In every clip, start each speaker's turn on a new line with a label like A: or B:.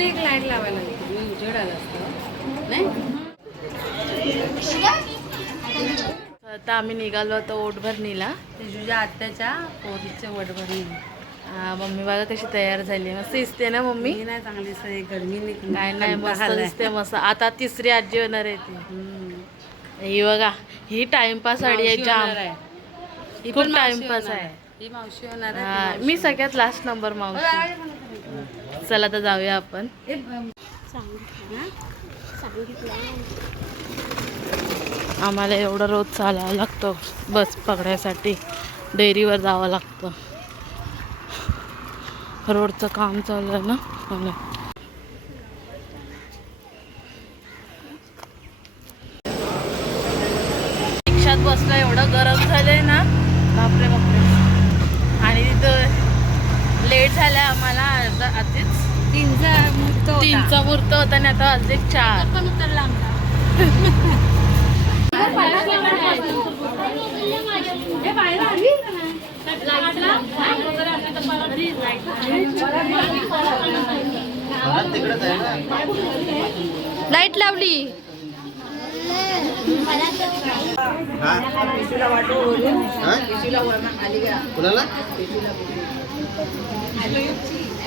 A: फक्त एक लाइट लावायला लागते मी उजेड आला असतं. नाही?
B: आता आम्ही निघालो होतो ओटभरणीला.
A: ते तुझ्या आत्याच्या पोरीचे वडभरणी
B: हा, मम्मी बघा कशी तयार झाली? मस्त दिसते ना मम्मी?
A: नाही चांगली सगळी गरमी
B: काय नाही मस्त. दिसते मस्त. आता तिसरी आजी होणार आहे ती. ही बघा ही टाइमपास साडी आहे जाम.
A: ही पण
B: टाइमपास आहे.
A: ही मावशी होणार आहे,
B: मी सगळ्यात लास्ट नंबर. मावशी. चला तर जाऊया आपण. आम्हाला एवढं रोज चालावं लागतं बस पकडायसाठी. डेअरीवर जावं लागतं. रोडचं काम चालू आहे ना? म्हणून रिक्षात बसलं एवढं गरम झालंय ना? बापरे बापरे. आणि तिथं लेट झालं आम्हाला. आधीच.
A: तीनचा मुहूर्त होता.
B: तीनचा मुहूर्त होता आणि आता वाजले चार.
A: पण उतरला आमचा
B: लाइट लावली.
C: कुणाला?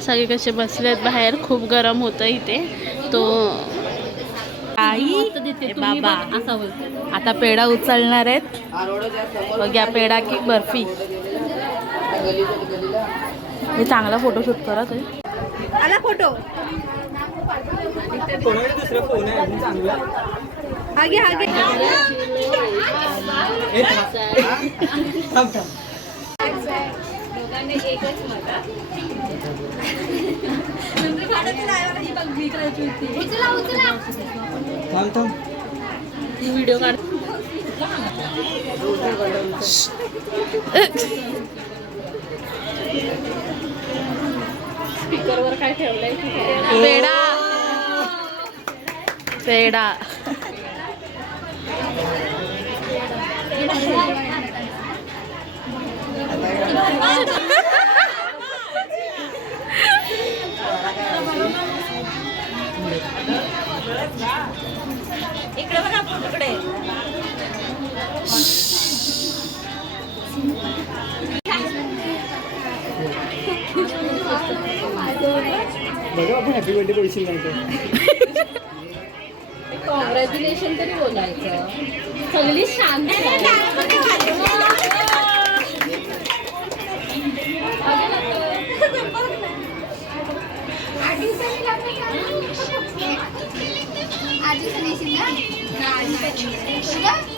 B: सगळे कसे बसले आहेत बाहेर खूप गरम होतं इथे. तो आई ए बाबा. आता पेढा उचलणार आहेत. बघ्या पेढा की बर्फी. हे चांगला फोटोशूट करा ते
D: आला फोटो आगे आगे.
C: थांब थांब
B: व्हिडिओ काढ स्पीकरवर काय ठेवलंय पेढा पेढा
D: इकडे बघा फोटोकडे.
C: बघा आपण हॅपी बर्थडे पैसे
A: कॉंग्रॅच्युलेशन तरी. बोलायचं. सगळी शांत
D: Я